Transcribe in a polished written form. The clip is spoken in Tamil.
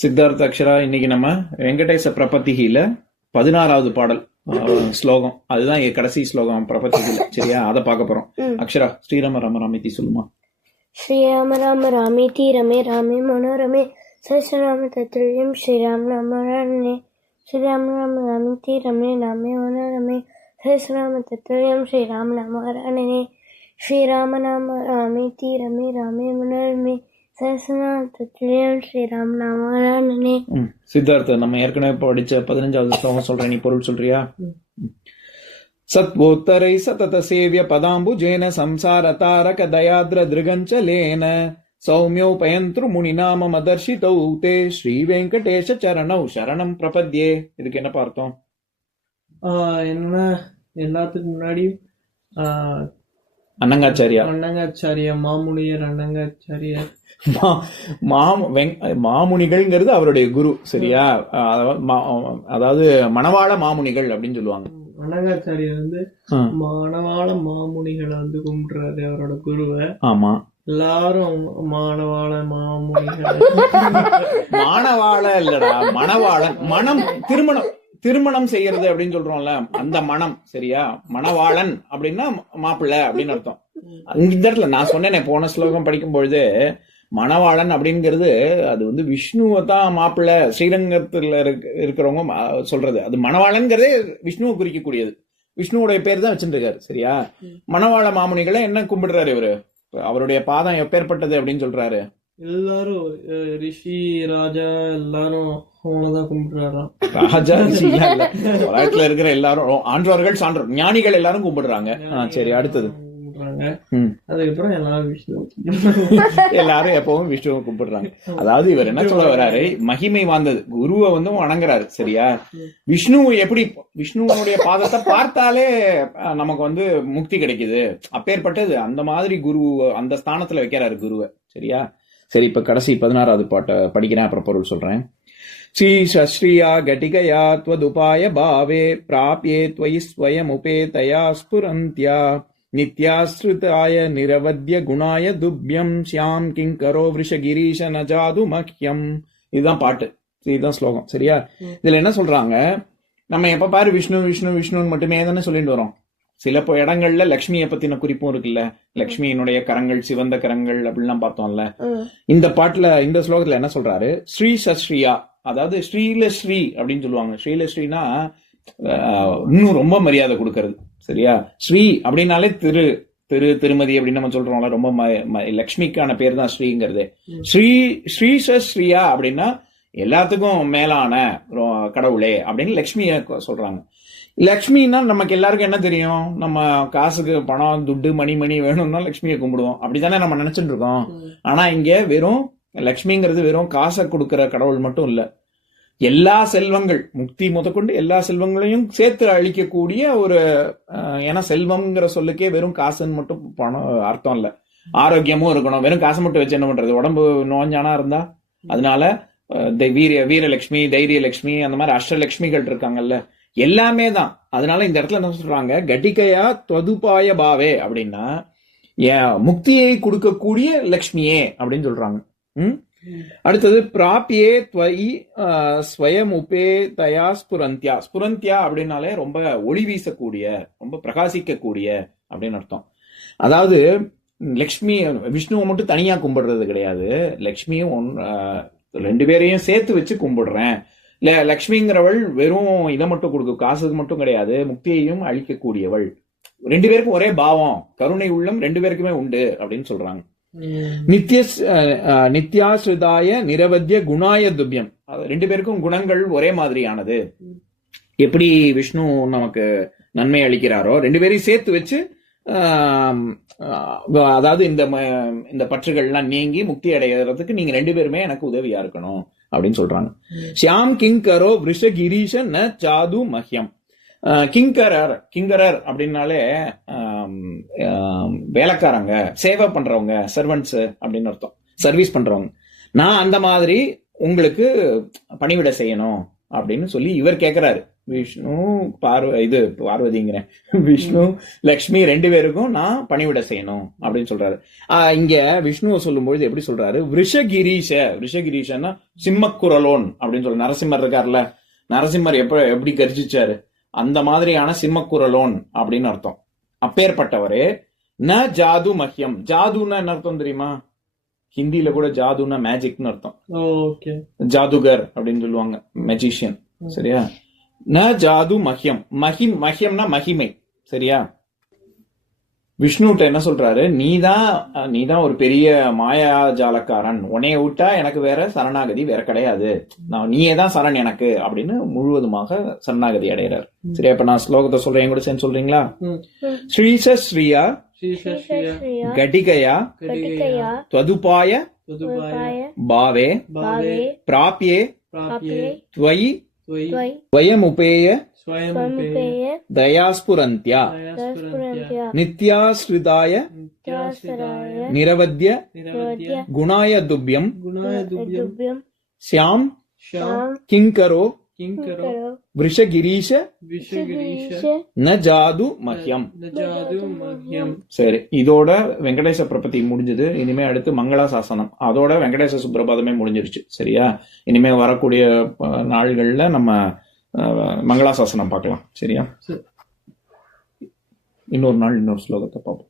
சித்தார்த்த அக்ஷரா, இன்னைக்கு நம்ம வெங்கடேச பிரபத்திகில 16வது பாடல் ஸ்லோகம். அதுதான் கடைசி ஸ்லோகம் பிரபத்திகில. சரியா? அதை பார்க்க போறோம். அக்ஷரா, ஸ்ரீராம ராம ராமிதி சொல்லுமா. ஸ்ரீராம ராம ராமிதி ரமே ராமே மனோரமே சஹஸ்ரநாம தத்துல்யம் ஸ்ரீராம் ராம ராமே. ஸ்ரீராம ராம ராமிதி ரமே ராமே மனோரமே சஹஸ்ரநாம தத்துல்யம் ஸ்ரீராம் ராம ராமே. ஸ்ரீராம நாம ராமிதி ரமே ராமே மனோரமே சஹஸ்ரநாம தத்துல்யம் ஸ்ரீராம் ராம ராமே. சித்தார்த்த, நம்ம ஏற்கனவே படிச்ச 15வது ஸ்லோகம் சொல்றேன், நீ பொருள் சொல்றியா? சத்வோத்தரை சதத சேவிய பதாம்புஜேன சம்சார தாரக தயாத்ர திருகஞ்சலேன சௌமியோபயந்த்ரு முனிநாம மதர்ஷிதௌ தே ஸ்ரீ வெங்கடேஷ சரணௌ சரணம் பிரபத்யே. இதுக்கு என்ன பார்த்தோம்? என்னன்னா, எல்லாத்துக்கும் முன்னாடி அன்னங்காச்சாரியா மாமுனியர் அன்னங்காச்சாரியார் மாமுனிகள்ங்கிறது அவருடைய குரு. சரியா? அதாவது மணவாள மாமுனிகள் அப்படின்னு சொல்லுவாங்க. அன்னங்காச்சாரியர் மணவாள மாமுனிகளை கும்பிடுறாரு, அவரோட குருவை. ஆமா, எல்லாரும் மாணவாள மாமுனிகள். மாணவாள இல்லடா, மணவாளன். மனம், திருமணம் செய்யறது அப்படின்னு சொல்றோம்ல, அந்த மனம். சரியா? மணவாளன் அப்படின்னா மாப்பிள்ளை அப்படின்னு அர்த்தம். இந்த இடத்துல நான் சொன்னேனே போன ஸ்லோகம் படிக்கும் பொழுது, மணவாளன் அப்படிங்கிறது அது விஷ்ணுவை தான் மாப்பிள்ளை ஸ்ரீரங்கத்துல இருக்கிறவங்க சொல்றது. அது மணவாளன்கிறதே விஷ்ணுவை குறிக்கக்கூடியது. விஷ்ணுவோடைய பேர் தான் வச்சுருக்காரு. சரியா? மணவாள மாமுனிகளை என்ன கும்பிடுறாரு இவரு? அவருடைய பாதம் எப்பேற்பட்டது அப்படின்னு சொல்றாரு. எல்லாரும் ரிஷி ராஜா எல்லாரும் அவங்களதான் கும்பிடுறாராம். ராஜா உலகத்துல இருக்கிற எல்லாரும் ஆன்றோர்கள் சான்றோர் ஞானிகள் எல்லாரும் கும்பிடுறாங்க. சரி, அடுத்தது அதுக்கப்புறம் எல்லாரும் விஷ்ணு எல்லாரும் எப்பவும் விஷ்ணுவை கும்பிடுறாங்க. அதாவது இவர் என்ன சொல்ல வர்றாரு, மகிமை வாய்ந்தது குருவை வணங்குறாரு. சரியா? விஷ்ணு எப்படி விஷ்ணுவனுடைய பாதத்தை பார்த்தாலே நமக்கு முக்தி கிடைக்குது. அப்பேற்பட்டது அந்த மாதிரி குரு அந்த ஸ்தானத்துல வைக்கிறாரு குருவை. சரியா? சரி, இப்ப கடைசி 16வது பாட்டை படிக்கிறேன், அப்புறம் பொருள் சொல்றேன். ஸ்ரீ சஸ்ரீயா கட்டிகயா த்வதுபாய பாவே பிராப்யே த்வயி ஸ்வயமுபேதயா ஸ்புரந்த்யா நித்யாஸ்ருதாய நிரவத்ய குணாய துப்யம் ஷ்யாம் கிங்கரோ விருஷகிரீஷ நஜாது மஹ்யம். இதுதான் பாட்டு, இதுதான் ஸ்லோகம். சரியா? இதுல என்ன சொல்றாங்க, நம்ம எப்ப பாரு விஷ்ணு விஷ்ணு விஷ்ணுன்னு மட்டுமே தானே சொல்லிட்டு வரோம். சில இடங்கள்ல லக்ஷ்மியை பத்தின குறிப்பும் இருக்குல்ல, லக்ஷ்மியினுடைய கரங்கள் சிவந்த கரங்கள் அப்படின்லாம் பார்த்தோம்ல. இந்த பாட்டுல இந்த ஸ்லோகத்துல என்ன சொல்றாரு, ஸ்ரீ சஸ்ரீயா, அதாவது ஸ்ரீல ஸ்ரீ அப்படின்னு சொல்லுவாங்க. ஸ்ரீல ஸ்ரீனா இன்னும் ரொம்ப மரியாதை கொடுக்கறது. சரியா? ஸ்ரீ அப்படின்னாலே திருமதி அப்படின்னு நம்ம சொல்றோம்ல, ரொம்ப லக்ஷ்மிக்கான பேர் தான் ஸ்ரீங்கிறது. ஸ்ரீ சஸ்ரீயா அப்படின்னா எல்லாத்துக்கும் மேலான கடவுளே அப்படின்னு லக்ஷ்மிய சொல்றாங்க. லக்ஷ்மின்னா நமக்கு எல்லாருக்கும் என்ன தெரியும், நம்ம காசுக்கு பணம் துட்டு மணி வேணும்னா லக்ஷ்மியை கும்பிடுவோம். அப்படித்தானே நம்ம நினைச்சுட்டு இருக்கோம். ஆனா இங்க வெறும் லக்ஷ்மிங்கிறது வெறும் காசை கொடுக்கிற கடவுள் மட்டும் இல்ல, எல்லா செல்வங்கள் முக்தி முதற்கொண்டு எல்லா செல்வங்களையும் சேர்த்து அழிக்கக்கூடிய ஒரு, ஏன்னா செல்வம்ங்கிற சொல்லுக்கே வெறும் காசுன்னு மட்டும் பணம் அர்த்தம் இல்ல, ஆரோக்கியமும் இருக்கணும். வெறும் காசை மட்டும் வச்சு என்ன பண்றது, உடம்பு நோஞ்சானா இருந்தா. அதனால வீரலட்சுமி, தைரியலட்சுமி, அந்த மாதிரி அஷ்டலட்சுமிகள் இருக்காங்கல்ல, எல்லாமே தான். அதனால இந்த இடத்துல என்ன சொல்றாங்க, கட்டிகையா துவதுபாய பாவே அப்படின்னா முக்தியை கொடுக்கக்கூடிய லக்ஷ்மியே அப்படின்னு சொல்றாங்க. அடுத்தது பிராப்யே த்வயி ஸ்வயம் உபேதயா ஸ்புரந்த்யா. ஸ்புரந்த்யா அப்படின்னாலே ரொம்ப ஒளி வீசக்கூடிய, ரொம்ப பிரகாசிக்கக்கூடிய அப்படின்னு அர்த்தம். அதாவது லக்ஷ்மி விஷ்ணுவை மட்டும் தனியா கும்பிடுறது கிடையாது, லக்ஷ்மியும் ரெண்டு பேரையும் சேர்த்து வச்சு கும்பிடுறேன். இல்ல, லக்ஷ்மிங்கிறவள் வெறும் இதை மட்டும் கொடுக்க, காசுக்கு மட்டும் கிடையாது, முக்தியையும் அழிக்கக்கூடியவள். ரெண்டு பேருக்கும் ஒரே பாவம், கருணை உள்ளம் ரெண்டு பேருக்குமே உண்டு அப்படின்னு சொல்றாங்க. நித்யாஸ்ருதாய நிரவத்ய குணாய துப்யம். ரெண்டு பேருக்கும் குணங்கள் ஒரே மாதிரியானது. எப்படி விஷ்ணு நமக்கு நன்மை அளிக்கிறாரோ, ரெண்டு பேரையும் சேர்த்து வச்சு அதாவது இந்த பற்றுகள்லாம் நீங்கி முக்தி அடைகிறதுக்கு நீங்க ரெண்டு பேருமே எனக்கு உதவியா இருக்கணும் அப்படின்னு சொல்றாங்க. ஷியாம் கிங்கரோ விருஷகிரீஷ ந சாது மஹ்யம். கிங்கரர் அப்படின்னாலே வேலைக்காரங்க, சேவை பண்றவங்க, சர்வன்ட்ஸ் அப்படின்னு அர்த்தம், சர்வீஸ் பண்றவங்க. நான் அந்த மாதிரி உங்களுக்கு பணிவிட செய்யணும் அப்படின்னு சொல்லி இவர் கேட்கிறாரு விஷ்ணு பார்வதிங்கிறேன், விஷ்ணு லக்ஷ்மி 2 பேருக்கும் நான் பணிவிட செய்யணும் அப்படின்னு சொல்றாரு. இங்க விஷ்ணுவை சொல்லும்பொழுது எப்படி சொல்றாரு? விஷகிரீஷன்னா சிம்மக்குரலோன் அப்படின்னு சொல்ற. நரசிம்மர் இருக்கார்ல, நரசிம்மர் எப்படி கர்ஜிச்சாரு, அந்த மாதிரியான சிம்மக்குரலோன் அப்படின்னு அர்த்தம். அப்பேற்பட்டவரே ந ஜாது மஹ்யம். ஜாதுன்னா என்ன அர்த்தம் தெரியுமா? ஹிந்தியில கூட ஜாதுன்னா மேஜிக்னு அர்த்தம். ஓகே, ஜாதுகர் அப்படின்னு சொல்லுவாங்க, மெஜிஷியன். சரியா? ந ஜாது மஹ்யம். மஹ்யம்னா மகிமை. சரியா? விஷ்ணுட்ட என்ன சொல்றாரு? நீதான் ஒரு பெரிய மாயாஜாலக்காரன், உன்னைய விட்டா எனக்கு வேற சரணாகதி வேற கிடையாது, நீயே தான் சரண் எனக்கு அப்படின்னு முழுவதுமாக சரணாகதி அடைகிறார். சரியா? இப்ப நான் ஸ்லோகத்தை சொல்றேன், கூட சேர்ந்து சொல்றீங்களா? ஸ்ரீச ஸ்ரீயா கடிகயா த்வதுபாய பாவே பிராப்யே த்வயி ஸ்வயமுபேய தயாஸ்புரந்த்யா நித்யாஸ்ரிதாய நிரவத்ய குணாய துப்யம் ஸ்யாம் கிங்கரோ விஷகிரீஷ ந ஜாது மஹ்யம். சரி, இதோட வெங்கடேச பிரபத்தி முடிஞ்சது. இனிமே அடுத்து மங்களாசாசனம், அதோட வெங்கடேச சுப்ரபாதமே முடிஞ்சிருச்சு. சரியா? இனிமே வரக்கூடிய நாள்கள்ல நம்ம மங்களாசாசனம் பார்க்கலாம். சரியா? இன்னொரு நாள் இன்னொரு ஸ்லோகத்தை பார்ப்போம்.